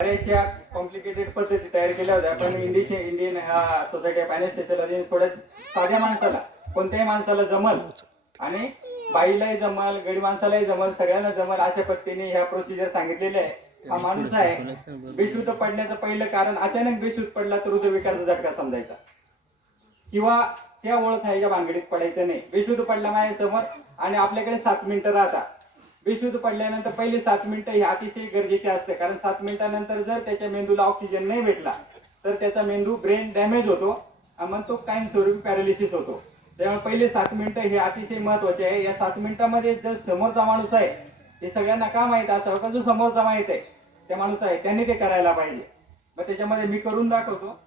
बऱ्याचशा कॉम्प्लिकेटेड पद्धती तयार केल्या होत्या, पण इंडियन सोसायटी ऑफ अनेस्थेसियोलॉजी थोड्या साध्या माणसाला, कोणत्याही माणसाला जमल आणि बाईलाही जमल, गडी माणसालाही जमल, सगळ्यांना जमल अशा पद्धतीने ह्या प्रोसिजर सांगितलेल्या आहे. हा माणूस आहे बेशुद्ध पडण्याचं पहिलं कारण अचानक बेशुद्ध पडला तर हृदयविकाराचा झटका समजायचा किंवा त्या ओळखायच्या भानगडीत पडायचं नाही. बेशुद्ध पडला माझ्या समोर आणि आपल्याकडे 7 मिनिटं राहतात. बेशुद्ध पडल्यानंतर पहिले 7 मिनिटं हे अतिशय गरजेचे असते, कारण 7 मिनिटानंतर जर त्याच्या मेंदूला ऑक्सिजन नाही भेटला तर त्याचा मेंदू ब्रेन डॅमेज होतो आणि मग तो कायमस्वरूपी पॅरालिसिस होतो. त्यामुळे पहिले 7 मिनिटं हे अतिशय महत्वाचे आहे. या 7 मिनिटांमध्ये जर समोरचा माणूस आहे, हे सगळ्यांना का माहित असावं का जो समोरचा माहित आहे त्या माणूस आहे त्यांनी ते करायला पाहिजे. मग त्याच्यामध्ये मी करून दाखवतो.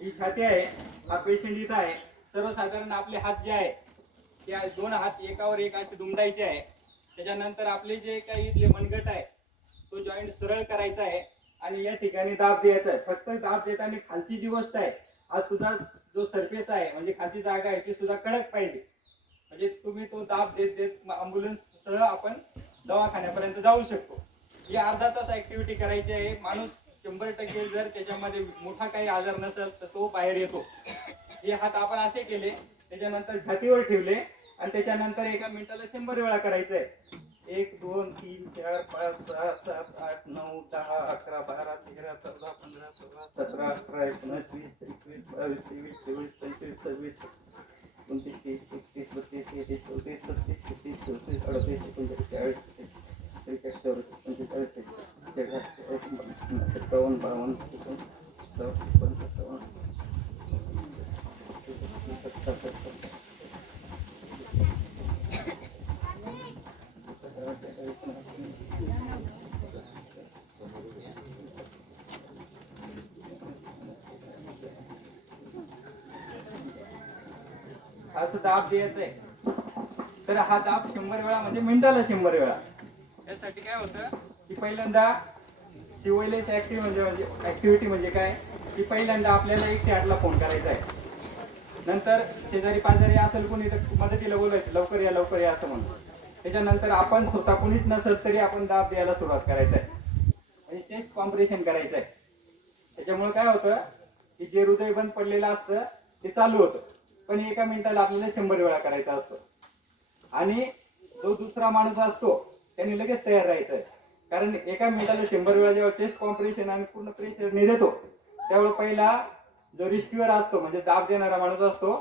ही छाती आहे, हा पेशंट इथं आहे. सर्वसाधारण आपले हात जे आहे त्या 2 हात एकावर एक असे दुमडायचे आहे. त्याच्यानंतर आपले जे काही इथले मनगट आहे तो जॉईंट सरळ करायचा आहे आणि या ठिकाणी दाब द्यायचा आहे. फक्त दाब देताना खालची जी गोष्ट आहे हा सुद्धा जो सरफेस आहे म्हणजे खालची जागा आहे ती सुद्धा कडक पाहिजे. म्हणजे तुम्ही तो दाब देत देत अँब्युलन्स सह आपण दवाखान्यापर्यंत जाऊ शकतो. ही अर्धा तास ऍक्टिव्हिटी करायची आहे. माणूस 100% जर त्याच्यामध्ये मोठा काही आजार नसेल तर तो बाहेर येतो. हे हात आपण असे केले, त्याच्यानंतर छातीवर ठेवले आणि त्याच्यानंतर एका मिनिटाला 100 वेळा करायचं आहे. 1 2 3 4 5 6 7 8 9 10 11 12 13 14 15 16 17 18 19 20 21 22 23 24 25 26 27 29 30 31 32 33 34 35 36 37 38 39 40 41 असं दाब द्यायचा आहे. तर हा दाब 100 वेळा म्हणजे मिनिटाला 100 वेळा. यासाठी काय होतं की पहिल्यांदा सिव्हिलाइज ऍक्टिव्हिटी म्हणजे काय की पहिल्यांदा आपल्याला 108 ला फोन करायचा आहे. नंतर शेजारी पाजारी असेल कोणी तर मदतीला बोलायचं, लवकर या असं म्हणून. त्याच्यानंतर आपण स्वतः कोणीच नसेल तरी आपण दाब द्यायला सुरुवात करायचं आहे आणि चेस्ट कॉम्प्रेशन करायचं आहे. त्याच्यामुळे काय होतं की जे हृदय बंद पडलेलं असतं ते चालू होतं, पण एका मिनिटाला आपल्याला 100 वेळा करायचा असतो. आणि जो दुसरा माणूस असतो त्यांनी लगेच तयार राहायचं आहे, कारण एका मिनिटाला 100 वेळा जेव्हा चेस्ट कॉम्प्रेशन आणि पूर्ण प्रेशर देतो त्यावेळेस पहिला जो रिस्क्युअर असतो म्हणजे दाब देणारा माणूस असतो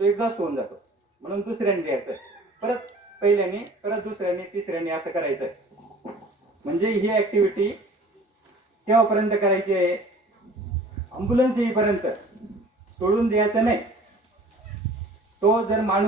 तो एक्झॉस्ट होऊन जातो. म्हणून दुसऱ्याने द्यायचं, परत पहिल्याने, परत दुसऱ्याने, तिसऱ्याने असं करायचं. म्हणजे ही ऍक्टिव्हिटी केव्हापर्यंत करायची आहे? अँब्युलन्स येईपर्यंत. सोडून द्यायचं नाही. तो जर माणूस